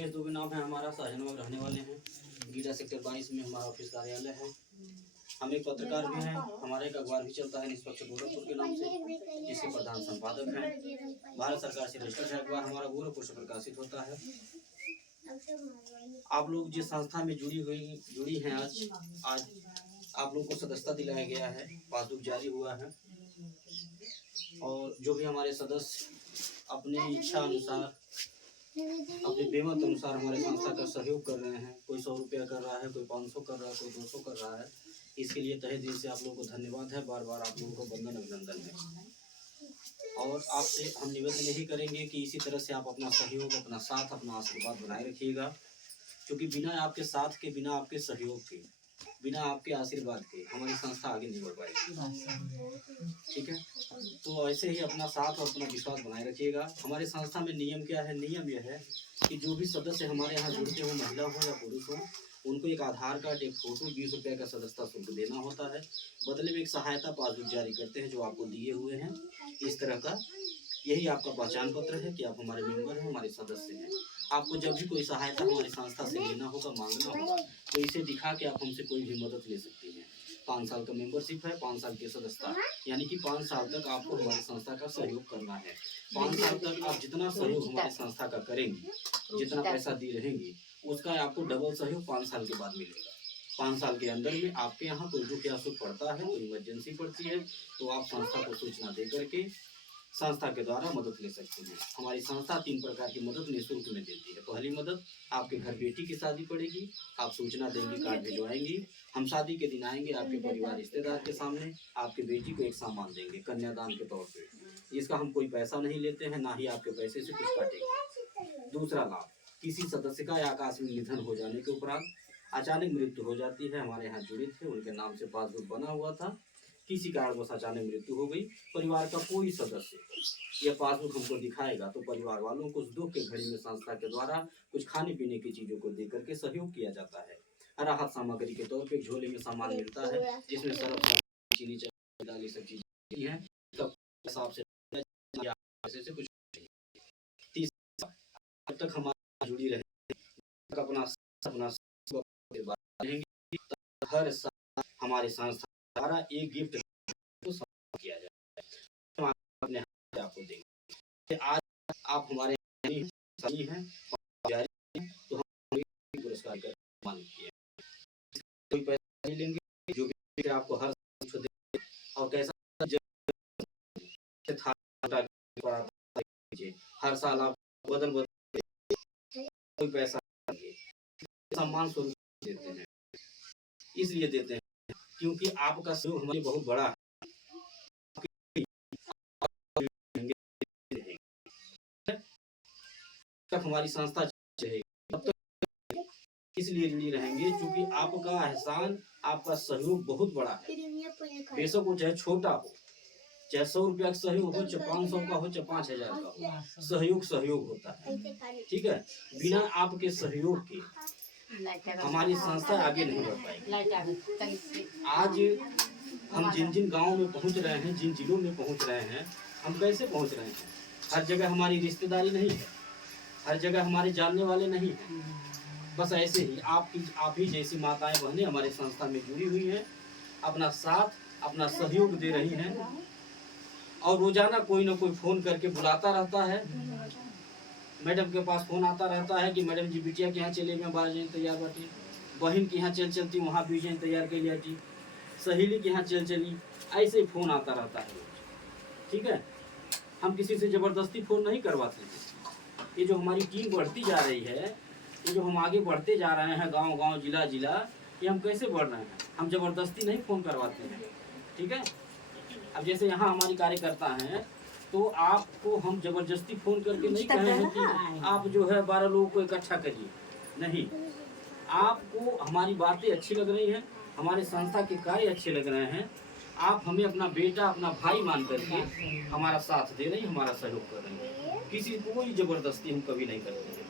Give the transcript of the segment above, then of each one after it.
मुकेश दुबे नाम है हमारा, शाहजहां रहने वाले हैं। गीडा सेक्टर 22 में हमारा ऑफिस कार्यालय है। हम एक पत्रकार भी हैं, हमारा एक अखबार भी चलता है निष्पक्ष गोरखपुर के नाम से, जिसके प्रधान संपादक हैं। भारत सरकार से रजिस्टर्ड है अखबार हमारा, गोरखपुर से प्रकाशित होता है। आप लोग जिस संस्था में जुड़ी हैं आज आप लोग को सदस्यता दिलाया गया है, पासबुक जारी हुआ है और जो भी हमारे सदस्य अपने इच्छा अनुसार अपने बेमत अनुसार हमारे संस्था का सहयोग कर रहे हैं। कोई 100 रुपया कर रहा है, कोई 500 कर रहा है, कोई 200 कर रहा है। इसके लिए तहे दिल से आप लोगों को धन्यवाद है, बार बार आप लोगों को वंदन अभिनंदन है। और आपसे हम निवेदन यही करेंगे कि इसी तरह से आप अपना सहयोग, अपना साथ, अपना आशीर्वाद बनाए रखिएगा, क्योंकि बिना आपके साथ के, बिना आपके सहयोग के, बिना आपके आशीर्वाद के हमारी संस्था आगे नहीं बढ़ पाएगी। ठीक है, तो ऐसे ही अपना साथ और अपना विश्वास बनाए रखिएगा। हमारे संस्था में नियम क्या है? नियम यह है कि जो भी सदस्य हमारे यहाँ जुड़ते हो, महिला हो या पुरुष हो, उनको एक आधार कार्ड, एक फोटो, 20 रुपये का सदस्यता शुल्क देना होता है। बदले में एक सहायता पासबुक जारी करते हैं जो आपको दिए हुए हैं इस तरह का। यही आपका पहचान पत्र है कि आप हमारे मेंबर हैं, हमारे सदस्य हैं। आपको जब भी कोई सहायता हमारी संस्था से लेना होगा, मांगना होगा, तो इसे दिखा के आप हमसे कोई भी मदद ले सकती हैं। 5 साल का मेंबरशिप है, 5 साल की सदस्यता, यानी कि 5 साल तक आपको हमारी संस्था का सहयोग करना है। 5 साल तक आप जितना सहयोग हमारी संस्था का करेंगी, जितना पैसा दी रहेंगी, उसका आपको डबल सहयोग 5 साल के बाद मिलेगा। 5 साल के अंदर में आपके यहाँ कोई दुख या सुख पड़ता है, कोई इमरजेंसी पड़ती है, तो आप संस्था को सूचना दे करके संस्था के द्वारा मदद ले सकते हैं। हमारी संस्था 3 प्रकार की मदद निःशुल्क में देती है। पहली मदद, आपके घर बेटी की शादी पड़ेगी, आप सूचना देंगे, कार्ड भिजवाएंगी, हम शादी के दिन आएंगे आपके परिवार रिश्तेदार के सामने, आपके बेटी को एक सामान देंगे कन्यादान के तौर पे, जिसका हम कोई पैसा नहीं लेते हैं, ना ही आपके पैसे से कुछ काटेंगे। दूसरा लाभ, किसी सदस्य का आकस्मिक निधन हो जाने के उपरांत अचानक मृत्यु हो जाती है, हमारे यहाँ जुड़े थे, उनके नाम से पासबुक बना हुआ था, किसी कारणवश अचानक मृत्यु हो गई, परिवार का कोई सदस्य यह पासबुक हमको दिखाएगा तो परिवार वालों को उस दुख के घड़ी में संस्था के द्वारा कुछ खाने पीने की चीजों को देकर के सहयोग किया जाता है। राहत सामग्री के तौर पे झोले में सामान मिलता है, जिसमें सरफ, चीनी, दाल, सब चीजें हैं, तब हिसाब से कुछ। तीसरा, जब तक हमारी जुड़ी रहे, अपना हर साल हमारे संस्था द्वारा एक गिफ्ट किया जाए, हम अपने हाथ आपको देंगे। आज आप हमारे सही हैं तो हम पुरस्कार कर सम्मानित किए। कोई पैसा नहीं लेंगे, जो भी आपको हर साल देंगे और कैसा हर साल आप बदल कोई पैसा सम्मान स्वरूप देते हैं। इसलिए देते हैं क्योंकि आपका सहयोग हमारे बहुत बड़ा है। तक हमारी संस्था चलेगी, तब तक इसलिए जुड़ी रहेंगे क्योंकि आपका एहसान, आपका सहयोग बहुत बड़ा है। बेशक वो चाहे छोटा हो, चाहे 100 रुपया का सहयोग हो, चाहे 500 का हो, चाहे 5000 का हो, सहयोग सहयोग होता है। ठीक है, बिना आपके सहयोग के हमारी संस्था आगे नहीं बढ़ पाएगी। आज हम जिन जिन गाँव में पहुंच रहे हैं, जिन जिलों में पहुंच रहे हैं, हम कैसे पहुंच रहे हैं? हर जगह हमारी रिश्तेदारी नहीं है, हर जगह हमारे जानने वाले नहीं हैं। बस ऐसे ही आप ही जैसी माताएं बहनें हमारे संस्था में जुड़ी हुई हैं, अपना साथ, अपना सहयोग दे रही हैं और रोजाना कोई ना कोई फोन करके बुलाता रहता है। मैडम के पास फोन आता रहता है कि मैडम जी बिटिया के यहाँ चले गए, 12 जन तैयार बाटी, बहन के यहाँ चलती वहाँ 20 जन तैयार कर लिया जी, सहेली के यहाँ चली, ऐसे ही फोन आता रहता है। ठीक है, हम किसी से जबरदस्ती फोन नहीं करवाते हैं। ये जो हमारी टीम बढ़ती जा रही है, ये जो हम आगे बढ़ते जा रहे हैं, गांव गांव, जिला जिला, ये हम कैसे बढ़ रहे हैं? हम जबरदस्ती नहीं फोन करवाते हैं। ठीक है, अब जैसे यहाँ हमारी कार्यकर्ता हैं, तो आपको हम जबरदस्ती फोन करके नहीं कहे हैं कि आप जो है 12 लोगों को इकट्ठा करिए, नहीं। आपको हमारी बातें अच्छी लग रही हैं, हमारे संस्था के कार्य अच्छे लग रहे हैं, आप हमें अपना बेटा, अपना भाई मान करके हमारा साथ दे रही हैं, हमारा सहयोग कर रही हैं। किसी कोई जबरदस्ती हम कभी नहीं करते हैं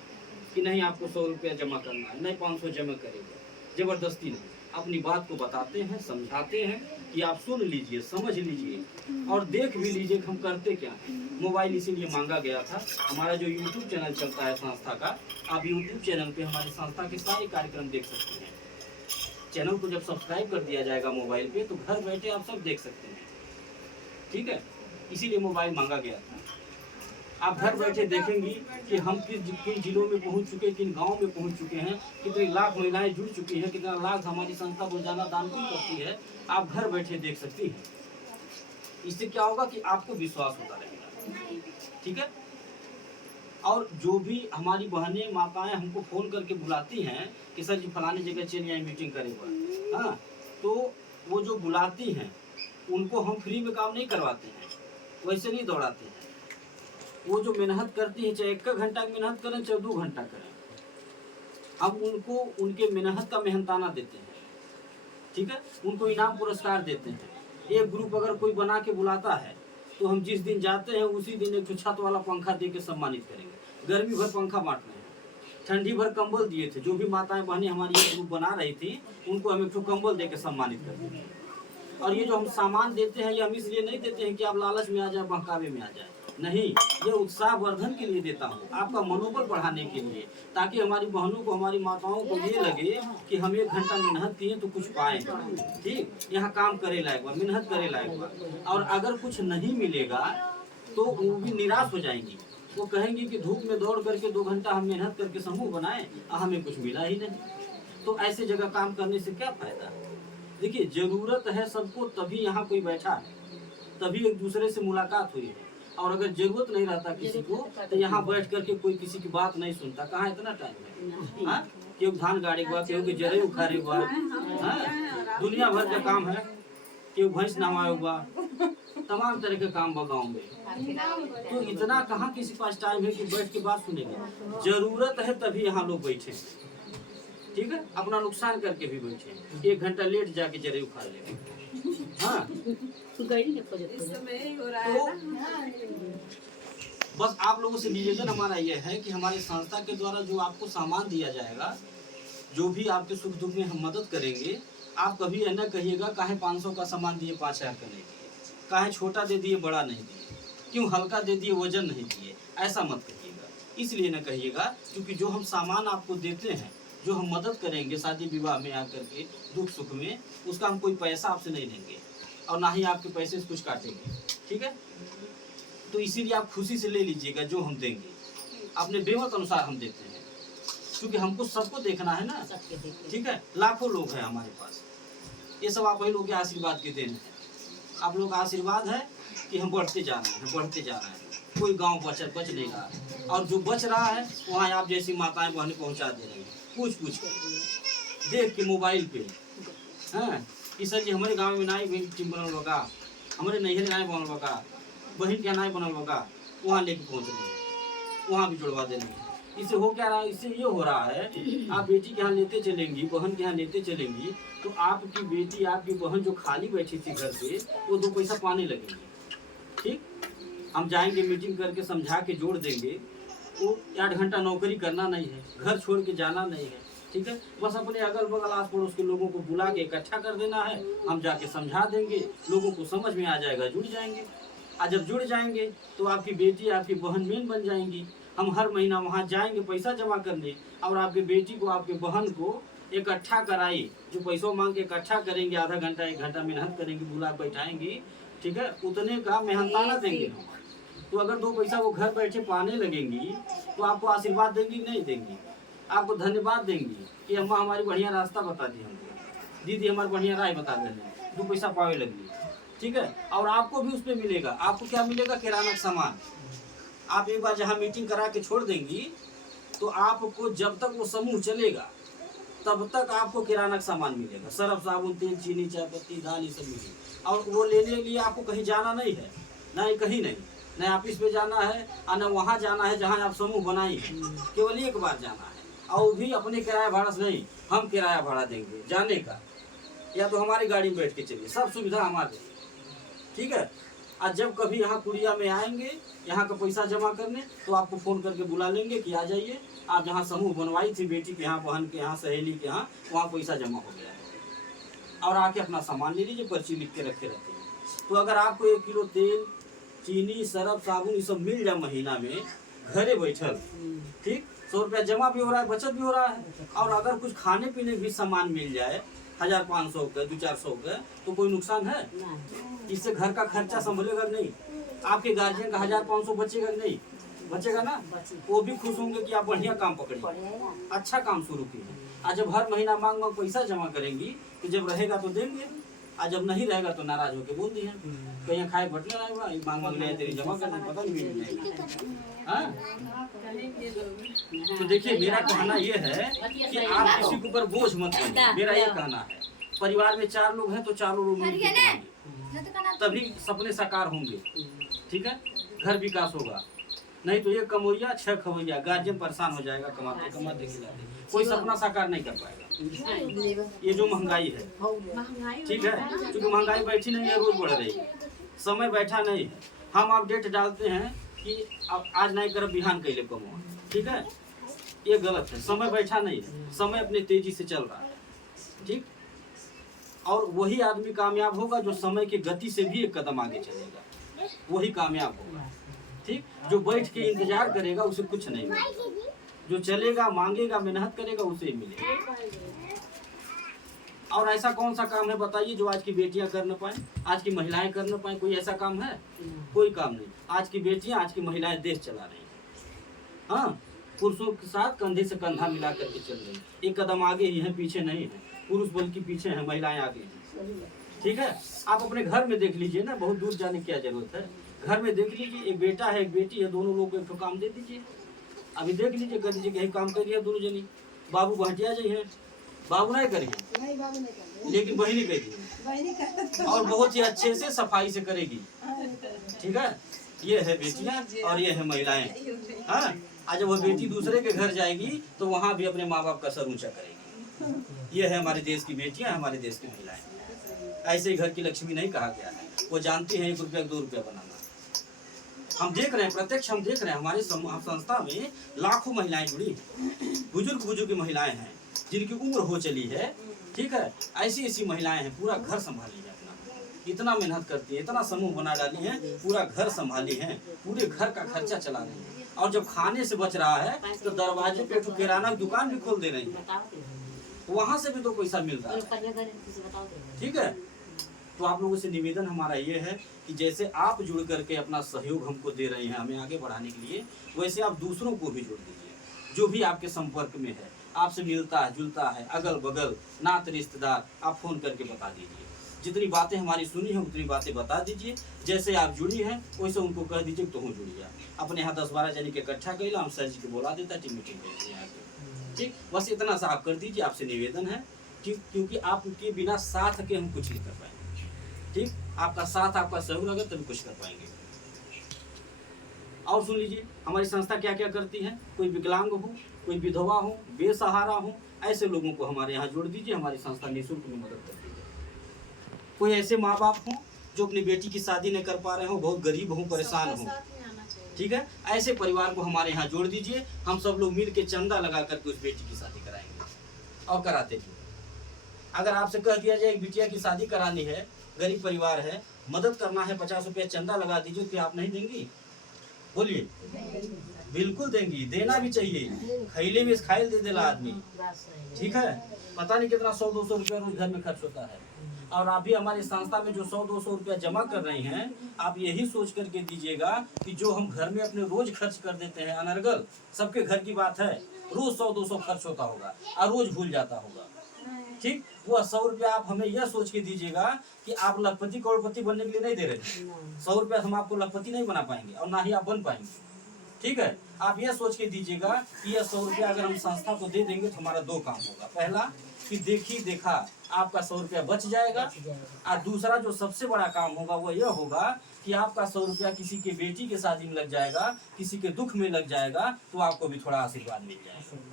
कि नहीं आपको 100 रुपया जमा करना है, नहीं 500 जमा करेंगे, जबरदस्ती नहीं। अपनी बात को बताते हैं, समझाते हैं कि आप सुन लीजिए, समझ लीजिए और देख भी लीजिए कि हम करते क्या हैं। मोबाइल इसीलिए मांगा गया था। हमारा जो यूट्यूब चैनल चलता है संस्था का, आप यूट्यूब चैनल पे हमारी संस्था के सारे कार्यक्रम देख सकते हैं। चैनल को जब सब्सक्राइब कर दिया जाएगा मोबाइल पे, तो घर बैठे आप सब देख सकते हैं, ठीक है। इसीलिए मोबाइल मांगा गया था। आप घर बैठे देखेंगी कि हम किन जिलों में पहुंच चुके, किन गांव में पहुंच चुके हैं, कितनी लाख महिलाएं जुड़ चुकी हैं, कितना लाख हमारी संस्था रोजाना दान करती है। आप घर बैठे देख सकती हैं। इससे क्या होगा कि आपको विश्वास होता रहेगा, ठीक है। और जो भी हमारी बहनें माताएं हमको फोन करके बुलाती हैं कि सर जी फलानी जगह चलिए मीटिंग करेगा, हाँ, तो वो जो बुलाती हैं उनको हम फ्री में काम नहीं करवाते हैं, वैसे नहीं दौड़ाते हैं। वो जो मेहनत करती है, चाहे 1 घंटा मेहनत करें चाहे 2 घंटा करें, हम उनको उनके मेहनत का मेहनताना देते हैं, ठीक है। उनको इनाम पुरस्कार देते हैं। एक ग्रुप अगर कोई बना के बुलाता है तो हम जिस दिन जाते हैं उसी दिन एक छत वाला पंखा दे के सम्मानित करेंगे। गर्मी भर पंखा बांट रहे हैं, ठंडी भर कंबल दिए थे। जो भी माताएं बहनें हमारी ये ग्रुप बना रही थी उनको हम एक कंबल दे के सम्मानित कर देंगे। और ये जो हम सामान देते हैं ये हम इसलिए नहीं देते हैं कि आप लालच में आ जाए, बहकावे में आ जाए, नहीं, ये उत्साह वर्धन के लिए देता हूँ, आपका मनोबल बढ़ाने के लिए, ताकि हमारी बहनों को, हमारी माताओं को ये लगे कि हम 1 घंटा मेहनत किए तो कुछ पाए, ठीक, यहाँ काम करे लायक बा, मेहनत करे लायक बा। और अगर कुछ नहीं मिलेगा तो वो भी निराश हो जाएंगी। वो कहेंगी कि धूप में दौड़ करके 2 घंटा हम मेहनत करके समूह बनाए, हमें कुछ मिला ही नहीं। तो ऐसे जगह काम करने से क्या फायदा। देखिए, जरूरत है सबको, तभी यहाँ कोई बैठा है, तभी एक दूसरे से मुलाकात हुई है। और अगर जरूरत नहीं रहता किसी को तो यहाँ बैठ करके कोई किसी की बात नहीं सुनता। कहाँ इतना टाइम है, हाँ, क्यों धान गाड़ी हुआ, क्यों की जरे उखाड़े हुआ, हाँ, दुनिया भर का काम है, क्यों भैंस नहवाए हुआ, तमाम तरह के काम गाँव में। तो इतना कहाँ किसी के पास टाइम है कि बैठ के बात सुनेंगे। जरूरत है तभी यहाँ लोग बैठे, ठीक है, अपना नुकसान करके भी बैठे, 1 घंटा लेट जाके जरे उखाड़ ले, हाँ। तो बस आप लोगों से निवेदन हमारा यह है कि हमारी संस्था के द्वारा जो आपको सामान दिया जाएगा, जो भी आपके सुख दुख में हम मदद करेंगे, आप कभी यह न कहिएगा काहे 500 का सामान दिए 5000 का नहीं दिए, काहे छोटा दे दिए बड़ा नहीं दिए, क्यों हल्का दे दिए वजन नहीं दिए, ऐसा मत कहिएगा। इसलिए न कहिएगा क्योंकि जो हम सामान आपको देते हैं, जो हम मदद करेंगे शादी विवाह में आकर के, दुख सुख में, उसका हम कोई पैसा आपसे नहीं लेंगे और ना ही आपके पैसे से कुछ काटेंगे, ठीक है। तो इसीलिए आप खुशी से ले लीजिएगा जो हम देंगे, अपने बेमत अनुसार हम देते हैं, क्योंकि हमको सबको देखना है ना, ठीक है। लाखों लोग हैं हमारे पास, ये सब आप ही लोग के आशीर्वाद के देन है। आप लोग का आशीर्वाद है कि हम बढ़ते जा रहे हैं, बढ़ते जा रहे हैं। कोई गाँव बच नहीं रहा है, और जो बच रहा है वहाँ आप जैसी माताएं बहनें पहुँचा दे रही हैं, पूछ कर देख के मोबाइल पे, हाँ, कि सर जी हमारे गांव में नाई टीम बनल बका, हमारे नैहर नाई बनल बका, बहन क्या नाई बनल बका, वहाँ लेके पहुँच रहे हैं, वहाँ भी जुड़वा दे रहे हैं। इससे हो क्या रहा है, इससे ये हो रहा है, आप बेटी के यहाँ लेते चलेंगी, बहन के यहाँ लेते चलेंगी, तो आपकी बेटी, आपकी बहन जो खाली बैठी थी घर पे, वो 2 पैसा पाने लगेंगी, ठीक। हम जाएंगे मीटिंग करके समझा के जोड़ देंगे, वो 8 घंटा नौकरी करना नहीं है, घर छोड़ के जाना नहीं है, ठीक है। बस अपने अगल बगल आस पड़ोस के लोगों को बुला के इकट्ठा कर देना है, हम जाके समझा देंगे, लोगों को समझ में आ जाएगा, जुड़ जाएंगे। और जब जुड़ जाएंगे तो आपकी बेटी, आपकी बहन मेन बन जाएंगी। हम हर महीना वहाँ जाएंगे पैसा जमा करने, और आपकी बेटी को, आपके बहन को इकट्ठा कराई, जो पैसों मांग के इकट्ठा करेंगे, आधा घंटा 1 घंटा मेहनत करेंगे, बुला बैठाएंगे, ठीक है, उतने का मेहनताना देंगे हम। तो अगर 2 पैसा वो घर बैठे पाने लगेंगी तो आपको आशीर्वाद देंगी नहीं देंगी, आपको धन्यवाद देंगी कि अम्मा हमारी बढ़िया रास्ता बता दी, हमको दीदी हमारी बढ़िया राय बता देंगे, 2 पैसा पावे लगी, ठीक है। और आपको भी उस पर मिलेगा। आपको क्या मिलेगा, किराना का सामान। आप एक बार जहाँ मीटिंग करा के छोड़ देंगी तो आपको जब तक वो समूह चलेगा तब तक आपको किराना का सामान मिलेगा, सर्फ साबुन तेल चीनी चाय पत्ती दाल ये सब मिलेगा। और वो लेने के लिए आपको कहीं जाना नहीं है, ना ही कहीं नहीं, न ऑफिस पे जाना है और न वहाँ जाना है जहाँ आप समूह बनाई है, केवल एक बार जाना है, और भी अपने किराया भाड़ा से नहीं, हम किराया भाड़ा देंगे जाने का, या तो हमारी गाड़ी में बैठ के चलिए, सब सुविधा हमारे, ठीक है। आज जब कभी यहाँ कुड़िया में आएंगे यहाँ का पैसा जमा करने तो आपको फ़ोन करके बुला लेंगे कि आ जाइए, आप जहाँ समूह बनवाई थी बेटी के यहाँ, बहन के यहाँ, सहेली के यहाँ, वहाँ पैसा जमा हो गया है, और आके अपना सामान ले लीजिए, पर्ची लिख के रखे रहते हैं। तो अगर आपको 1 किलो तेल, चीनी, सरफ, साबुन ये सब मिल जाए महीना में घरे बैठल, ठीक, 100 रुपया जमा भी हो रहा है, बचत भी हो रहा है। और अगर कुछ खाने पीने भी सामान मिल जाए 1500 का, 200-400 का, तो कोई नुकसान है? इससे घर का खर्चा संभलेगा नहीं, आपके गार्जियन का 1500 बचेगा नहीं, बचेगा ना? वो भी खुश होंगे कि आप बढ़िया काम पकड़े, अच्छा काम शुरू किए। आज जब हर महीना मांग पैसा जमा करेंगी तो जब रहेगा तो देंगे, आज जब नहीं रहेगा तो नाराज होके बोल दिए कहीं खाए बटने रहेगा, मांग ले तेरी जमा करने पता नहीं मिल। हाँ, तो देखिए मेरा कहना ये है कि आप किसी के ऊपर बोझ मत बनिए, मेरा ये कहना है। परिवार में 4 लोग हैं तो चारों लोग मिलकर कमाएंगे, तभी सपने साकार होंगे, ठीक है, घर विकास होगा। नहीं तो ये कमोइया 6 खवैया, गार्जियन परेशान हो जाएगा कमाते कमाते खिलाते, कोई सपना साकार नहीं कर पाएगा। ये जो महंगाई है, ठीक है, क्योंकि महंगाई बैठी नहीं है, रोज बढ़ रही है, समय बैठा नहीं है। हम अपडेट डालते हैं कि अब आज नहीं कर बिहान कैले कमो, ठीक है, ये गलत है। समय बैठा नहीं है, समय अपने तेजी से चल रहा है, ठीक। और वही आदमी कामयाब होगा जो समय की गति से भी 1 कदम आगे चलेगा, वही कामयाब होगा, ठीक। जो बैठ के इंतजार करेगा उसे कुछ नहीं मिलेगा, जो चलेगा, मांगेगा, मेहनत करेगा उसे ही मिलेगा। और ऐसा कौन सा काम है बताइए जो आज की बेटियां कर न पाए, आज की महिलाएं कर न पाए? कोई ऐसा काम है? कोई काम नहीं। आज की बेटियां, आज की महिलाएं देश चला रही हैं। हाँ, पुरुषों के साथ कंधे से कंधा मिला करके चल रही हैं, 1 कदम आगे ही है, पीछे नहीं है। पुरुष बल्कि पीछे है, महिलाएं आगे हैं, ठीक है। आप अपने घर में देख लीजिए ना, बहुत दूर जाने की क्या जरूरत है। घर में देख लीजिए, एक बेटा है, एक बेटी है, दोनों लोग को 1 काम दे दीजिए। अभी देख लीजिए, कर दीजिए, कहीं काम करिए दोनों जनी। बाबू बहटिया जी हैं, बाबू नहीं करेंगे, लेकिन बहनी करेगी, और बहुत ही अच्छे से सफाई से करेगी, ठीक है। ये है बेटियां और ये है महिलाएं। हाँ, आज वो बेटी दूसरे के घर जाएगी तो वहाँ भी अपने माँ बाप का सर ऊंचा करेगी। ये है हमारे देश की बेटियां, हमारे देश की महिलाएं। ऐसे ही घर की लक्ष्मी नहीं कहा गया है, वो जानती हैं 1 रुपया 2 रुपया बनाना। हम देख रहे हैं, प्रत्यक्ष हम देख रहे हैं, हमारे संस्था में लाखों महिलाएं जुड़ी, बुजुर्ग महिलाएं हैं जिनकी उम्र हो चली है, ठीक है। ऐसी ऐसी महिलाएं हैं, पूरा घर संभाली है अपना, इतना मेहनत करती है, इतना समूह बना डाली है, पूरा घर संभाली है, पूरे घर का खर्चा चला रही है। और जब खाने से बच रहा है तो दरवाजे पे तो किराना की दुकान भी खोल दे रही है, वहां से भी तो पैसा मिल रहा है, ठीक है। तो आप लोगों से निवेदन हमारा ये है कि जैसे आप जुड़ करके अपना सहयोग हमको दे रहे हैं हमें आगे बढ़ाने के लिए, वैसे आप दूसरों को भी जोड़ दीजिए। जो भी आपके संपर्क में है, आपसे मिलता है जुलता है, अगल बगल नात रिश्तेदार, आप फोन करके बता दीजिए। जितनी बातें हमारी सुनी हैं उतनी बातें बता दीजिए। जैसे आप जुड़ी हैं वैसे उनको कह दीजिए तो हूँ जुड़ी जाए। अपने यहाँ 10-12 जने के इकट्ठा कर हम सर जी को बोला देता टीम मीटिंग यहाँ के, ठीक। बस इतना सा आप कर दीजिए, आपसे निवेदन है, ठीक। क्योंकि आपके बिना साथ के हम कुछ नहीं कर पाएंगे, ठीक। आपका साथ, आपका सहयोग अगर तभी कुछ कर पाएंगे। और सुन लीजिए हमारी संस्था क्या क्या करती है। कोई विकलांग हो, कोई विधवा हो, बेसहारा हो, ऐसे लोगों को हमारे यहाँ जोड़ दीजिए। हमारी संस्था निःशुल्क में मदद करती है। कोई ऐसे माँ बाप हो जो अपनी बेटी की शादी नहीं कर पा रहे हो, बहुत गरीब हो, परेशान हो, ठीक है, ऐसे परिवार को हमारे यहाँ जोड़ दीजिए। हम सब लोग मिल के चंदा लगा करके उस बेटी की शादी कराएंगे और कराते भी। अगर आपसे कह दिया जाए एक बिटिया की शादी करानी है, गरीब परिवार है, मदद करना है, 50 रुपया चंदा लगा दीजिए, तो आप नहीं देंगी? बोलिए, बिल्कुल देंगी, देना भी चाहिए। खैले में खाइल दे देला आदमी, ठीक है। पता नहीं कितना 100-200 रुपया रोज घर में खर्च होता है। और आप भी हमारी संस्था में जो 100-200 रुपया जमा कर रही हैं, आप यही सोच करके दीजिएगा कि जो हम घर में अपने रोज खर्च कर देते हैं अनर्गल, सबके घर की बात है, रोज 100-200 खर्च होता होगा और रोज भूल जाता होगा, ठीक। वो 100 रुपया आप हमें यह सोच के दीजिएगा कि आप लखपति करोड़पति बनने के लिए नहीं दे रहे। 100 रुपया हम आपको लखपति नहीं बना पाएंगे और ना ही आप बन पाएंगे, ठीक है। आप यह सोच के दीजिएगा कि यह 100 रुपया अगर हम संस्था को दे देंगे तो हमारा 2 काम होगा। पहला कि देखी देखा आपका 100 रुपया बच जाएगा, और दूसरा जो सबसे बड़ा काम होगा वो यह होगा कि आपका 100 रुपया किसी के बेटी के शादी में लग जाएगा, किसी के दुख में लग जाएगा, तो आपको भी थोड़ा आशीर्वाद मिल जाएगा।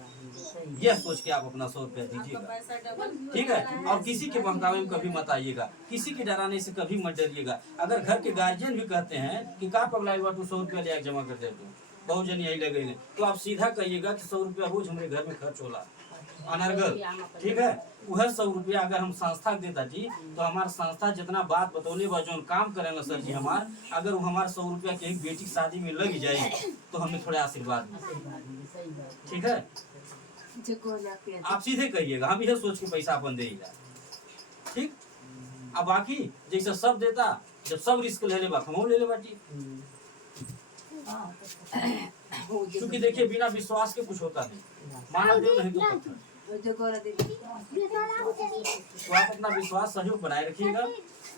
यह सोच के आप अपना 100 रुपया दीजिएगा, ठीक है। और किसी के बहकावे में कभी मत आइएगा, किसी के डराने से कभी मत डरिएगा। अगर घर के गार्जियन भी कहते हैं कि का पगला हुआ तू 100 रुपया ले जमा कर दे, बहुत जन यही लगे हैं। तो आप सीधा कहिएगा कि 100 रुपया रोज हमारे घर में खर्च होला अनर्गल, ठीक है। वह 100 रुपया अगर हम संस्था के देता जी तो हमारा संस्था जितना बात बतौले बा जो काम करेला सर जी हमार, अगर वो हमारे 100 रुपया के एक बेटी शादी में लग जाए तो हमें थोड़ा आशीर्वाद मिले, ठीक है। आप सीधे कहिएगा, हम यह सोच के पैसा अपन देगा, ठीक। अब बाकी जैसा सब देता, जब सब रिस्क ले ले हम ले ले बाटी, क्योंकि देखिए बिना विश्वास के कुछ होता नहीं, मानव देव नहीं तो आप अपना विश्वास सहयोग बनाए रखिएगा,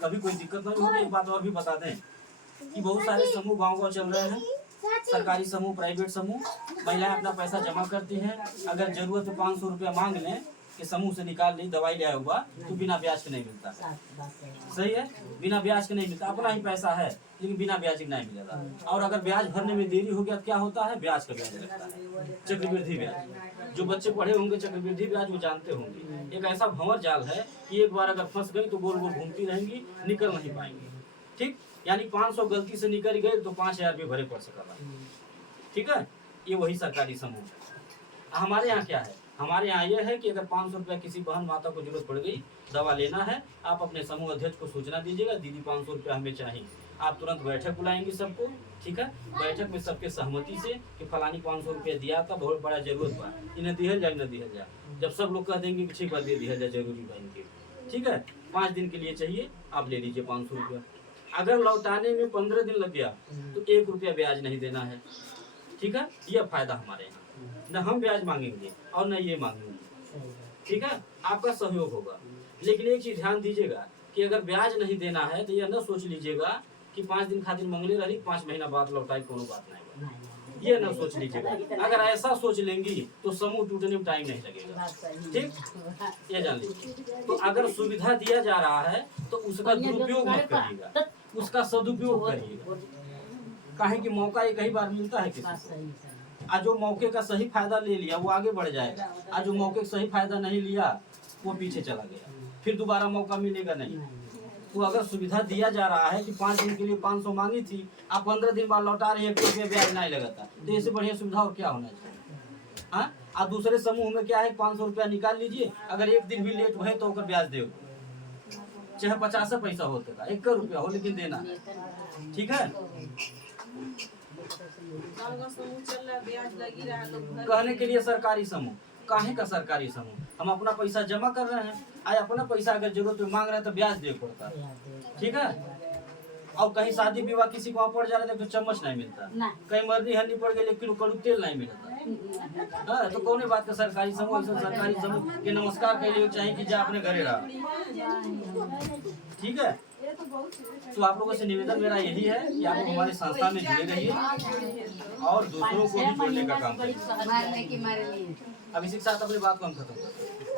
कभी कोई दिक्कत नहीं होगी। एक बात और भी बता दें कि बहुत सारे समूह गांव चल रहे हैं, सरकारी समूह, प्राइवेट समूह, महिलाएं अपना पैसा जमा करती हैं, अगर जरूरत हो 500 रुपया मांग लें कि समूह से निकाल ली, दवाई लिया हुआ तो बिना ब्याज के नहीं मिलता, सही है, बिना ब्याज के नहीं मिलता, अपना ही पैसा है लेकिन बिना ब्याज के नहीं मिलेगा। और अगर ब्याज भरने में देरी हो गया क्या होता है, ब्याज का ब्याज लगता है, चक्रवृद्धि ब्याज। जो बच्चे पढ़े होंगे चक्रवृद्धि ब्याज वो जानते होंगे, एक ऐसा भंवर जाल है कि एक बार अगर फंस गई तो गोल गोल घूमती रहेंगी, निकल नहीं पाएंगी, ठीक। यानी 500 गलती से निकल गए तो 5000 भी भरे पड़ सका, ठीक है। ये वही सरकारी समूह है। हमारे यहाँ क्या है, हमारे यहाँ ये है कि अगर 500 रुपया किसी बहन माता को जरूरत पड़ गई, दवा लेना है, आप अपने समूह अध्यक्ष को सूचना दीजिएगा, दीदी 500 रुपया हमें चाहिए, आप तुरंत बैठक बुलाएंगे सबको, ठीक है। बैठक में सबके सहमति से कि फलानी 500 रुपया दिया था, बहुत बड़ा जरूरत बा, इन्हें दिहल जाए न दिहल जाए, जब सब लोग कह देंगे कि ठीक बात दे दिहल जाए, जरूरी बा इनके, ठीक है। 5 दिन के लिए चाहिए, आप ले लीजिए 500 रुपया। अगर लौटाने में 15 दिन लग गया तो 1 रुपया ब्याज नहीं देना है, ठीक है। यह फायदा हमारे यहाँ, न हम ब्याज मांगेंगे और न ये मांगेंगे, ठीक है। आपका सहयोग होगा, लेकिन एक चीज ध्यान दीजिएगा कि अगर ब्याज नहीं देना है तो यह न सोच लीजिएगा कि 5 दिन खातिर मंगले रही, 5 महीना बाद लौटाई, कोनो बात नहीं, ये न सोच लीजिएगा। अगर ऐसा सोच लेंगी तो समूह टूटने में टाइम नहीं लगेगा, ठीक, ये जान लीजिए। तो अगर सुविधा दिया जा रहा है तो उसका दुरुपयोग मत करिएगा, उसका सदुपयोग करिएगा, काहे कि मौका एक ही बार मिलता है किसी को। आज जो मौके का सही फायदा ले लिया वो आगे बढ़ जाएगा, आज जो मौके का सही फायदा नहीं लिया वो पीछे चला गया, फिर दोबारा मौका मिलेगा नहीं। तो अगर सुविधा दिया जा रहा है कि 5 दिन के लिए 500 मांगी थी, आप 15 दिन बाद लौटा रहे हैं, 1 रुपया ब्याज नहीं लगाता, तो इससे बढ़िया सुविधा और क्या होना चाहिए। हाँ, आप दूसरे समूह में क्या है, 500 रुपया निकाल लीजिए, अगर 1 दिन भी लेट हुए तो ओकर ब्याज दे, चाहे 50 पैसा होता था, 1 रुपया हो लेकिन देना, ठीक है। कहने के लिए सरकारी समूह, काहे का सरकारी समूह, हम अपना पैसा जमा कर रहे हैं, आज अपना पैसा अगर जरूरत में मांग रहे हैं तो ब्याज दे पड़ता है, ठीक है। और कहीं शादी विवाह किसी को पड़ जा रहा है तो चम्मच नहीं मिलता, कहीं मरनी हरनी पड़ गई लेकिन कड़ू तेल नहीं मिलता, हाँ। तो कौन बात का सरकारी समूह, सरकारी समूह के नमस्कार के लिए चाहिए कि जा अपने घरे रहा, ठीक है। तो आप लोगों से निवेदन मेरा यही है कि आप हमारे संस्था में जुड़े रहिए और दूसरों को भी जोड़ने का काम करिए। अब इसी के साथ अपनी बात को हम खत्म करते हैं।